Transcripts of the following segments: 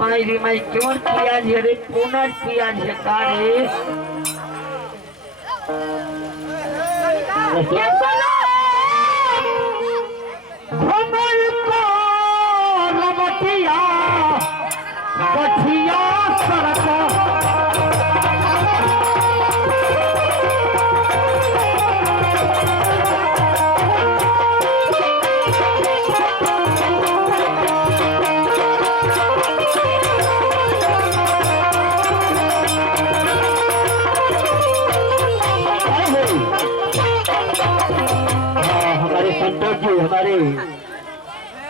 पाइली मैं क्यों किया रे पुनः किया कारे घुमल को रमतिया गठिया सरका संतोष जी हमारे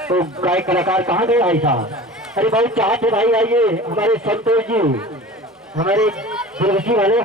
तो गायक कलाकार कहाँ गए भाई साहब? अरे भाई चाहते भाई आइए हमारे संतोष जी हमारे दुर्गसी वाले